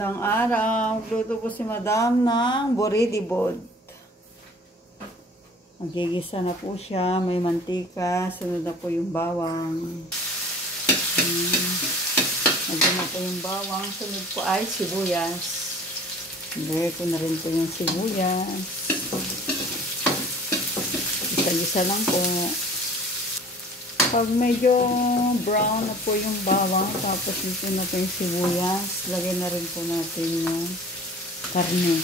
Magandang araw. Luto po si Madam ng boridibod. Magigisa na po siya. May mantika. Sunod na po yung bawang. Nagyan na po yung bawang. Sunod po ay sibuyas. Lagay ko na rin po yung sibuyas. Isa-isa lang po. Pag medyo brown na po yung bawang, tapos ito na po yung sibuyas, lagay na rin po natin yung karne.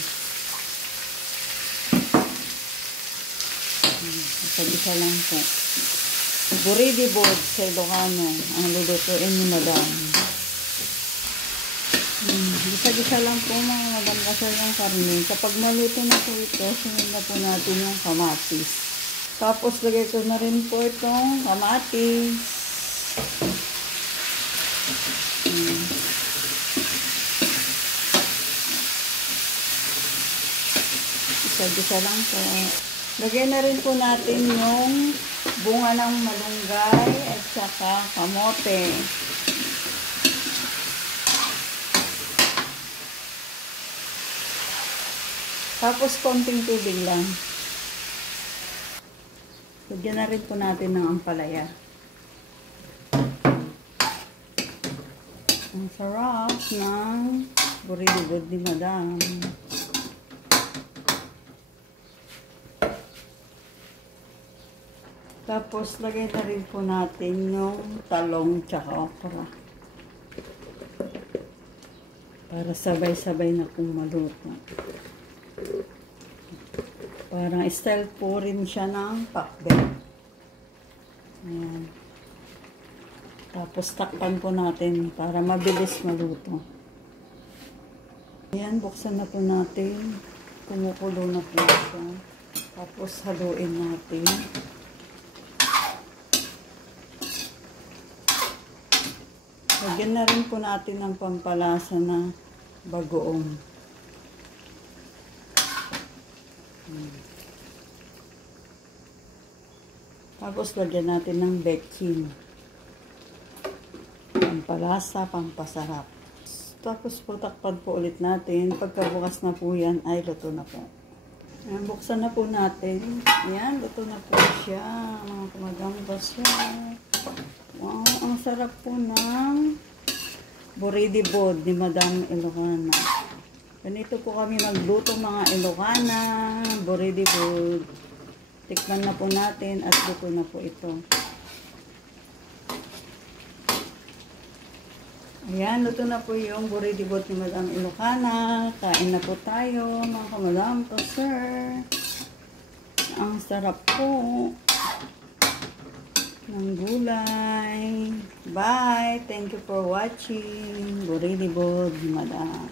Isa-isa lang po. Boridibod sa Ilocano, ang lulutuin ni Madam. Isa-isa lang po mga Madam kasi yung karne. Kapag maluto na po ito, sunod na po natin yung kamatis. Tapos, lagay ko na rin po itong kamatis. Isa-isa lang po. Lagay na rin po natin yung bunga ng malunggay at saka kamote. Tapos, konting tubig lang. Lagyan na rin po natin ng ampalaya. Ang sarap ng boridibod ni Madam. Tapos, lagay na rin po natin yung talong tsaka okra. Para sabay-sabay na pong maluto. Parang style po rin siya ng pakbet. Ayan. Tapos takpan po natin para mabilis maluto. Ayan, buksan na po natin. Kumukulo na po siya. Tapos haluin natin. Lagyan na rin po natin ng pampalasa na bagoong. Tapos lagyan natin ng bechin. Pampalasa, pampasarap. Tapos po takpan po ulit natin. Pagkabukas na po yan ay luto na po. Ayan, buksan na po natin. Ayan, luto na po siya. Mga kumagamba siya. Wow, ang sarap po ng boridibod ni Madam Ilocana. Ganito po kami magluto mga Ilocana, boridibod. Tikman na po natin at luto na po ito. Ayan, luto na po yung boridibod ni Madam Ilocana. Kain na po tayo mga kamadam to sir. Ang sarap po ng gulay. Bye! Thank you for watching. Boridibod ni Madam.